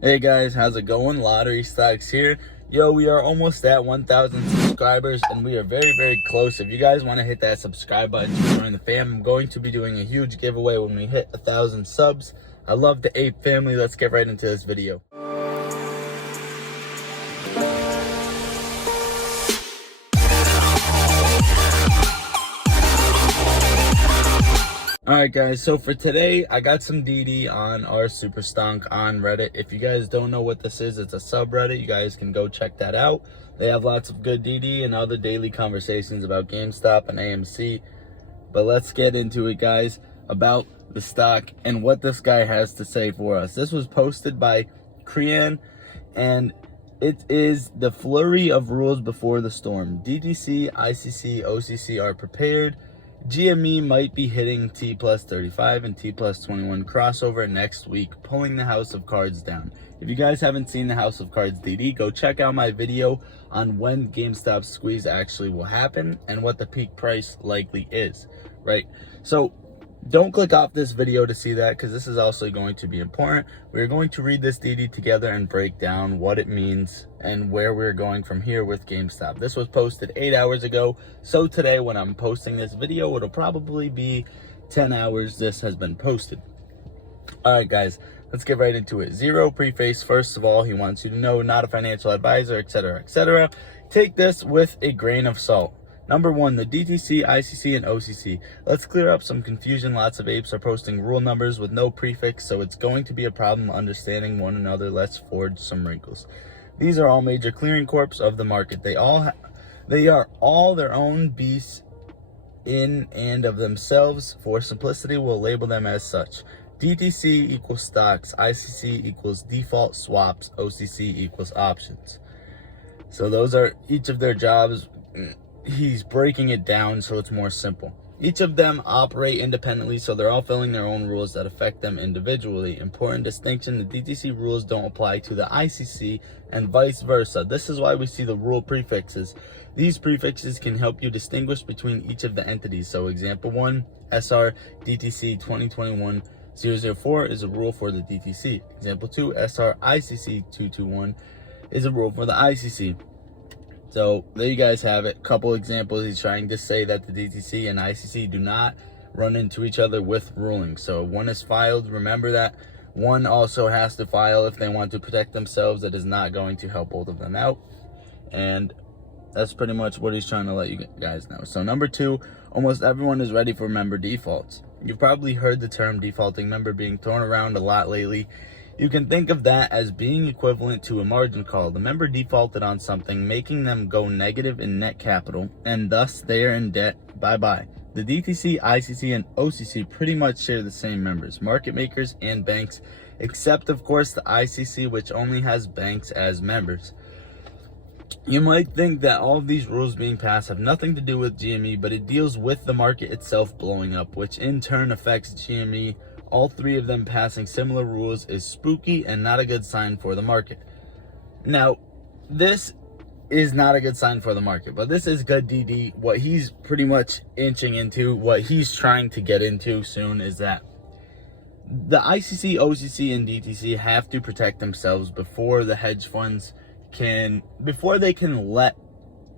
Hey guys, how's it going? Lottery Stocks here. Yo, we are almost at 1,000 subscribers and we are very close. If you guys want to hit that subscribe button to join the fam, I'm going to be doing a huge giveaway when we hit 1,000 subs. I love the ape family. Let's get right into this video. Alright guys, so for today, I got some DD on our Super Stonk on Reddit. If you guys don't know what this is, it's a subreddit. You guys can go check that out. They have lots of good DD and other daily conversations about GameStop and AMC. But let's get into it, guys, about the stock and what this guy has to say for us. This was posted by Krian, and it is the flurry of rules before the storm. DTC, ICC, OCC are prepared. GME might be hitting T plus 35 and T plus 21 crossover next week, pulling the house of cards down. If you guys haven't seen the house of cards DD, go check out my video on when GameStop's squeeze actually will happen and what the peak price likely is, right? So don't click off this video to see that, because this is also going to be important. We're going to read this DD together and break down what it means and where we're going from here with GameStop. This was posted 8 hours ago, so today when I'm posting this video, it'll probably be 10 hours this has been posted. All right, guys, let's get right into it. Zero preface. First of all, he wants you to know, not a financial advisor, etc., etc. Take this with a grain of salt. Number one, the DTC, ICC, and OCC. Let's clear up some confusion. Lots of apes are posting rule numbers with no prefix, so it's going to be a problem understanding one another. Let's forge some wrinkles. These are all major clearing corps of the market. They are all their own beasts in and of themselves. For simplicity, we'll label them as such. DTC equals stocks, ICC equals default swaps, OCC equals options. So those are each of their jobs. He's breaking it down so it's more simple. Each of them operate independently, so they're all filling their own rules that affect them individually. Important distinction, the DTC rules don't apply to the ICC and vice versa. This is why we see the rule prefixes. These prefixes can help you distinguish between each of the entities. So example 1, SR DTC 2021-004 is a rule for the DTC. Example 2, SR ICC 221 is a rule for the ICC. So there you guys have it. Couple examples. He's trying to say that the DTC and ICC do not run into each other with rulings. So one is filed. Remember that. One also has to file if they want to protect themselves. That is not going to help both of them out. And that's pretty much what he's trying to let you guys know. So number two, almost everyone is ready for member defaults. You've probably heard the term defaulting member being thrown around a lot lately. You can think of that as being equivalent to a margin call. The member defaulted on something, making them go negative in net capital, and thus they are in debt. Bye-bye. The DTC, ICC, and OCC pretty much share the same members, market makers and banks, except of course the ICC, which only has banks as members. You might think that all of these rules being passed have nothing to do with GME, but it deals with the market itself blowing up, which in turn affects GME. All three of them passing similar rules is spooky and not a good sign for the market. Now, this is not a good sign for the market, but this is good DD. What he's pretty much inching into, what he's trying to get into soon, is that the ICC, OCC, and DTC have to protect themselves before the hedge funds before they can let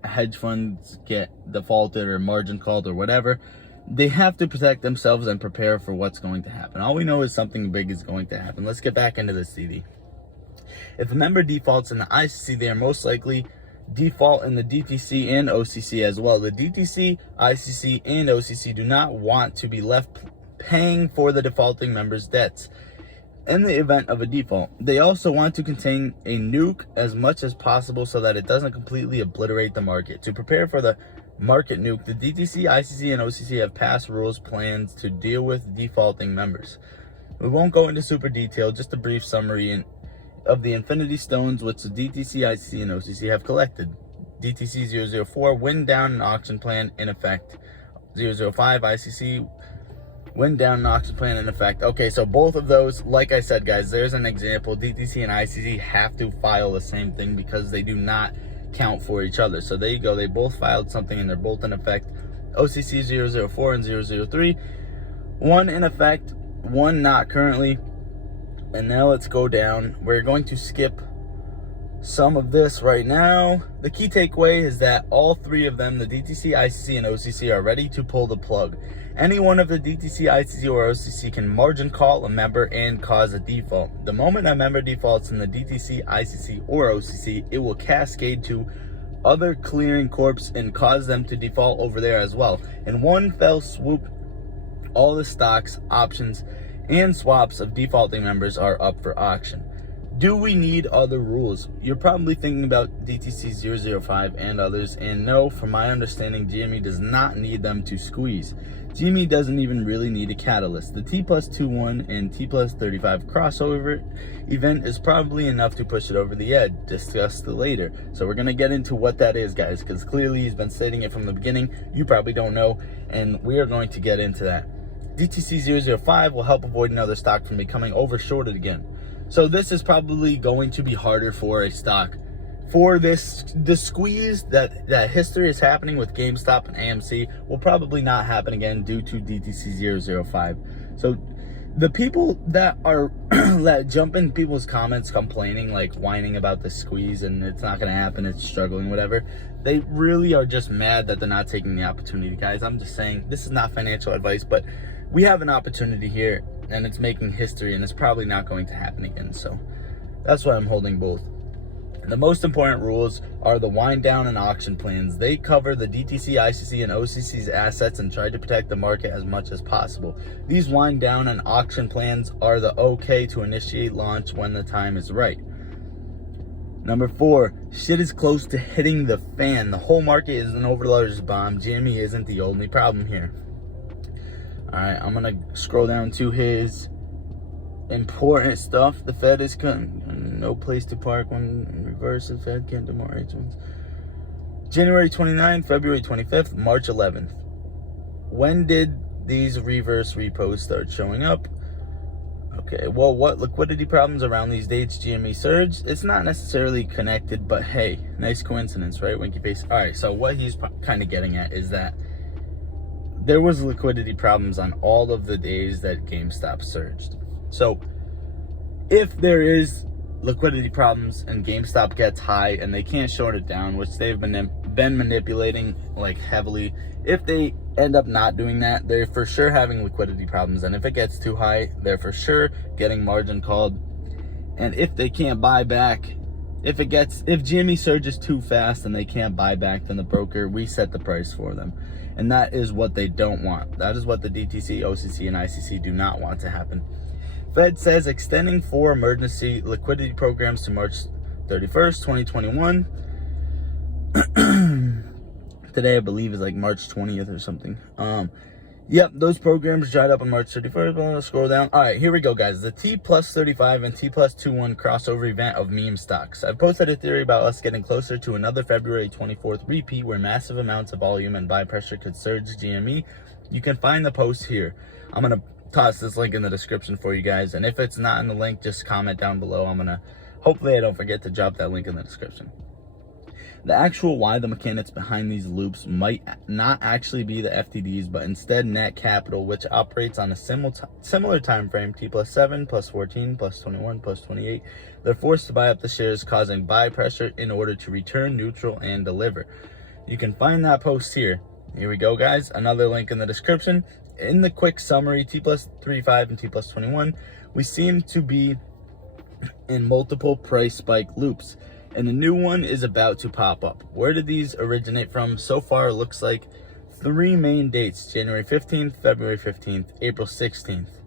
hedge funds get defaulted or margin called or whatever. They have to protect themselves and prepare for what's going to happen. All we know is something big is going to happen. Let's get back into this DD. If a member defaults in the ICC, they are most likely default in the DTC and OCC as well. The DTC, ICC, and OCC do not want to be left paying for the defaulting member's debts in the event of a default. They also want to contain a nuke as much as possible so that it doesn't completely obliterate the market. To prepare for the market nuke, the DTC, ICC, and OCC have passed rules plans to deal with defaulting members. We won't go into super detail, just a brief summary of the Infinity Stones which the DTC, ICC, and OCC have collected. DTC 004, wind down an auction plan in effect. 005, ICC, wind down an auction plan in effect. Okay, so both of those, like I said, guys, there's an example. DTC and ICC have to file the same thing because they do not count for each other. So there you go, they both filed something and they're both in effect. OCC 004 and 003, one in effect, one not currently. And now let's go down. We're going to skip some of this right now. The key takeaway is that all three of them, the DTC, ICC, and OCC, are ready to pull the plug. Any one of the DTC, ICC, or OCC can margin call a member and cause a default. The moment a member defaults in the DTC, ICC, or OCC, it will cascade to other clearing corps and cause them to default over there as well. In one fell swoop, all the stocks, options, and swaps of defaulting members are up for auction. Do we need other rules? You're probably thinking about DTC 005 and others, and no, from my understanding, GME does not need them to squeeze. GME doesn't even really need a catalyst. The T+21 and T+35 crossover event is probably enough to push it over the edge. Discuss it later. So we're going to get into what that is, guys, because clearly he's been stating it from the beginning. You probably don't know, and we are going to get into that. DTC 005 will help avoid another stock from becoming overshorted again. So this is probably going to be harder for a stock. For the squeeze that history is happening with GameStop and AMC will probably not happen again due to DTC 005. So the people that are that jump in people's comments complaining, like whining about the squeeze and it's not going to happen, it's struggling, whatever, they really are just mad that they're not taking the opportunity, guys. I'm just saying, this is not financial advice, but we have an opportunity here and it's making history, and it's probably not going to happen again. So that's why I'm holding both. The most important rules are the wind down and auction plans. They cover the DTC, ICC, and OCC's assets and try to protect the market as much as possible. These wind down and auction plans are the okay to initiate launch when the time is right. Number 4, shit is close to hitting the fan. The whole market is an overloader's bomb. GME isn't the only problem here. Alright, I'm going to scroll down to his important stuff. The Fed is no place to park when in reverse. The Fed can't do more rates once. January 29th, February 25th, March 11th. When did these reverse repos start showing up? Okay, well, what liquidity problems around these dates GME surged? It's not necessarily connected, but hey, nice coincidence, right? Winky face. Alright, so what he's kind of getting at is that there was liquidity problems on all of the days that GameStop surged. So if there is liquidity problems and GameStop gets high and they can't short it down, which they've been manipulating like heavily, if they end up not doing that, they're for sure having liquidity problems. And if it gets too high, they're for sure getting margin called. And if they can't buy back, if GME surges too fast and they can't buy back, then the broker reset the price for them. And that is what they don't want. That is what the DTC, OCC, and ICC do not want to happen. Fed says extending 4 emergency liquidity programs to March 31st, 2021. Today, I believe, is like March 20th or something. Yep, those programs dried up on March 31st. I'll scroll down. All right, here we go, guys. The T+35 and T+21 crossover event of meme stocks. I've posted a theory about us getting closer to another February 24th repeat where massive amounts of volume and buy pressure could surge GME. You can find the post here. I'm going to toss this link in the description for you guys. And if it's not in the link, just comment down below. Hopefully I don't forget to drop that link in the description. The actual why the mechanics behind these loops might not actually be the FTDs, but instead net capital, which operates on a similar time frame, T+7, +14, +21, +28. They're forced to buy up the shares, causing buy pressure in order to return neutral and deliver. You can find that post here. Here we go, guys. Another link in the description. In the quick summary, T+35 and T+21, we seem to be in multiple price spike loops, and a new one is about to pop up. Where did these originate from? So far, it looks like 3 main dates: January 15th, February 15th, April 16th.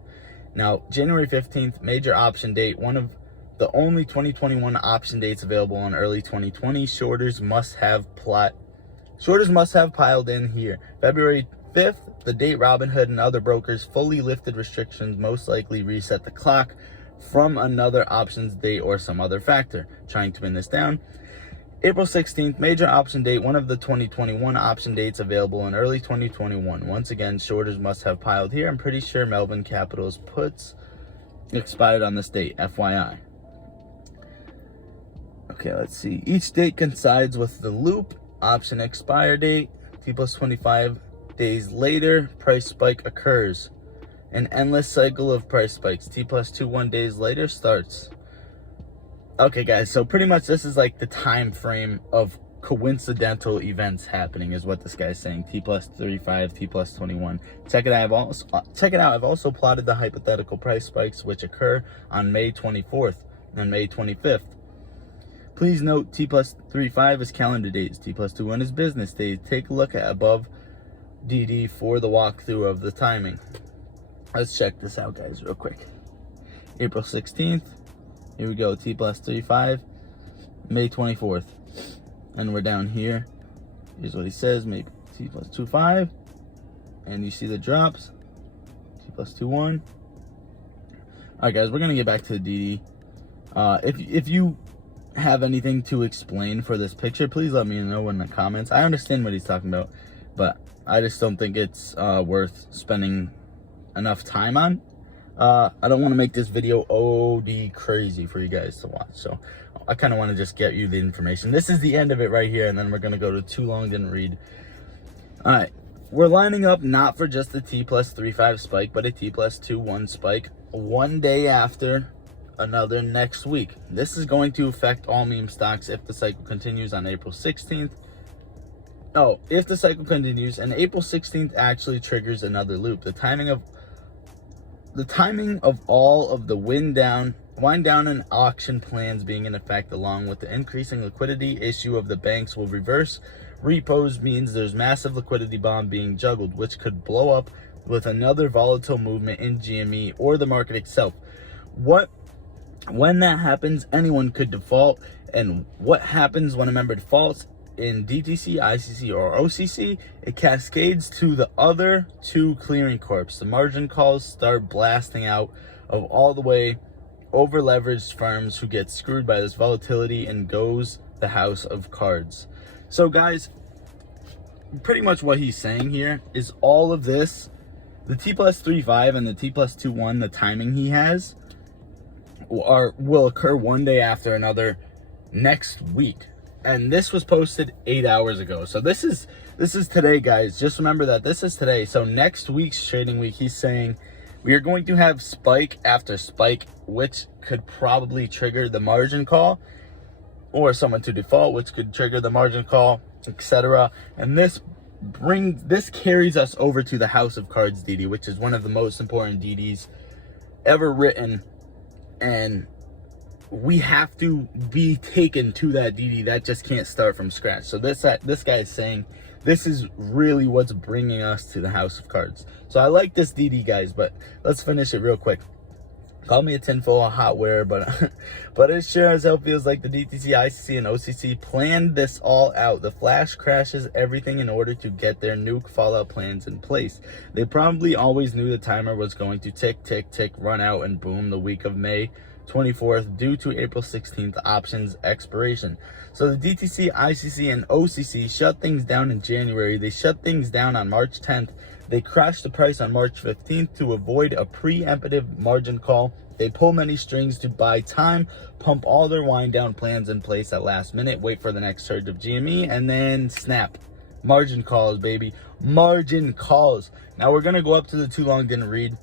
Now, January 15th, major option date, one of the only 2021 option dates available in early 2020. Shorters must have piled in here. February 5th, the date Robinhood and other brokers fully lifted restrictions, most likely reset the clock from another options date or some other factor. Trying to pin this down. April 16th, major option date, one of the 2021 option dates available in early 2021. Once again, shorters must have piled here. I'm pretty sure Melvin Capital's puts expired on this date, FYI. Okay, let's see. Each date coincides with the loop. Option expire date, T+25 days later, price spike occurs. An endless cycle of price spikes. T+2 1 days later starts. Okay, guys, so pretty much this is like the time frame of coincidental events happening is what this guy's saying. T+35, T+21. Check it out. I've also plotted the hypothetical price spikes which occur on May 24th and May 25th. Please note T+35 is calendar days. T+21 is business days. Take a look at above DD for the walkthrough of the timing. Let's check this out, guys, real quick. April 16th. Here we go. T+35. May 24th. And we're down here. Here's what he says. Maybe T+25. And you see the drops. T+21. Alright, guys, we're going to get back to the DD. If you have anything to explain for this picture, please let me know in the comments. I understand what he's talking about, but I just don't think it's worth spending enough time on. I don't want to make this video OD crazy for you guys to watch, so I kind of want to just get you the information. This is the end of it right here, and then we're going to go to too long didn't read. All right, we're lining up not for just the T+35 spike, but a T+21 spike 1 day after another next week. This is going to affect all meme stocks if the cycle continues on April 16th. Oh, if the cycle continues and April 16th actually triggers another loop. The timing of all of the wind down and auction plans being in effect, along with the increasing liquidity issue of the banks, will reverse repos means there's massive liquidity bomb being juggled, which could blow up with another volatile movement in GME or the market itself. When that happens, anyone could default. And what happens when a member defaults in DTC, ICC, or OCC? It cascades to the other two clearing corps. The margin calls start blasting out of all the way over leveraged firms who get screwed by this volatility and goes the house of cards. So guys, pretty much what he's saying here is all of this, the T+35 and the T+21, the timing he has will occur 1 day after another next week. And this was posted 8 hours ago. So this is today, guys. Just remember that this is today. So next week's trading week, he's saying we are going to have spike after spike, which could probably trigger the margin call, or someone to default, which could trigger the margin call, etc. And this carries us over to the House of Cards DD, which is one of the most important DDs ever written. And we have to be taken to that DD. That just can't start from scratch. So this guy is saying this is really what's bringing us to the House of Cards. So I like this DD, guys, but let's finish it real quick. Call me a tinfoil hot wearer, but it sure as hell feels like the DTC, ICC, and OCC planned this all out. The flash crashes everything in order to get their nuke fallout plans in place. They probably always knew the timer was going to tick, tick, tick, run out, and boom, the week of May 24th due to April 16th options expiration. So the DTC, ICC, and OCC shut things down in January. They shut things down on March 10th. They crashed the price on March 15th to avoid a preemptive margin call. They pull many strings to buy time, pump all their wind down plans in place at last minute, wait for the next surge of GME, and then snap. Margin calls, baby. Margin calls. Now we're going to go up to the too long didn't read.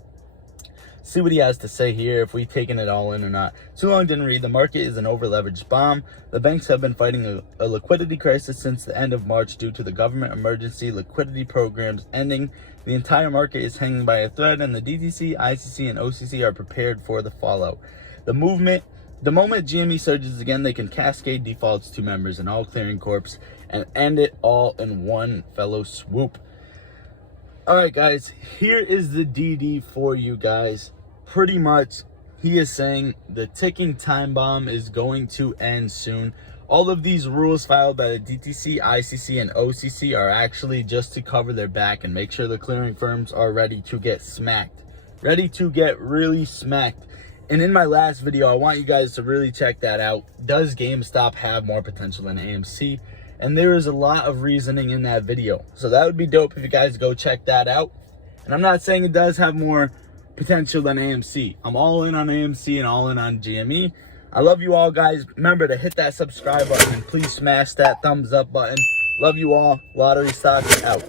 See what he has to say here, if we've taken it all in or not. Too long didn't read. The market is an over-leveraged bomb. The banks have been fighting a liquidity crisis since the end of March due to the government emergency liquidity programs ending. The entire market is hanging by a thread, and the DTC, ICC, and OCC are prepared for the fallout. The moment GME surges again, they can cascade defaults to members in all clearing corps and end it all in one fellow swoop. All right, guys, here is the DD for you guys. Pretty much, he is saying the ticking time bomb is going to end soon. All of these rules filed by the DTC, ICC, and OCC are actually just to cover their back and make sure the clearing firms are ready to get smacked. Ready to get really smacked. And in my last video, I want you guys to really check that out. Does GameStop have more potential than AMC? And there is a lot of reasoning in that video. So that would be dope if you guys go check that out. And I'm not saying it does have more potential than AMC. I'm all in on AMC and all in on GME. I love you all, guys. Remember to hit that subscribe button and please smash that thumbs up button. Love you all. Lottery Stocks out.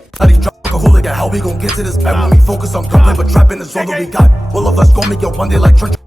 figure how we gon' get to this bag when we focus on gunplay, but trapping is all that we got. All of us gon' make it one day like church.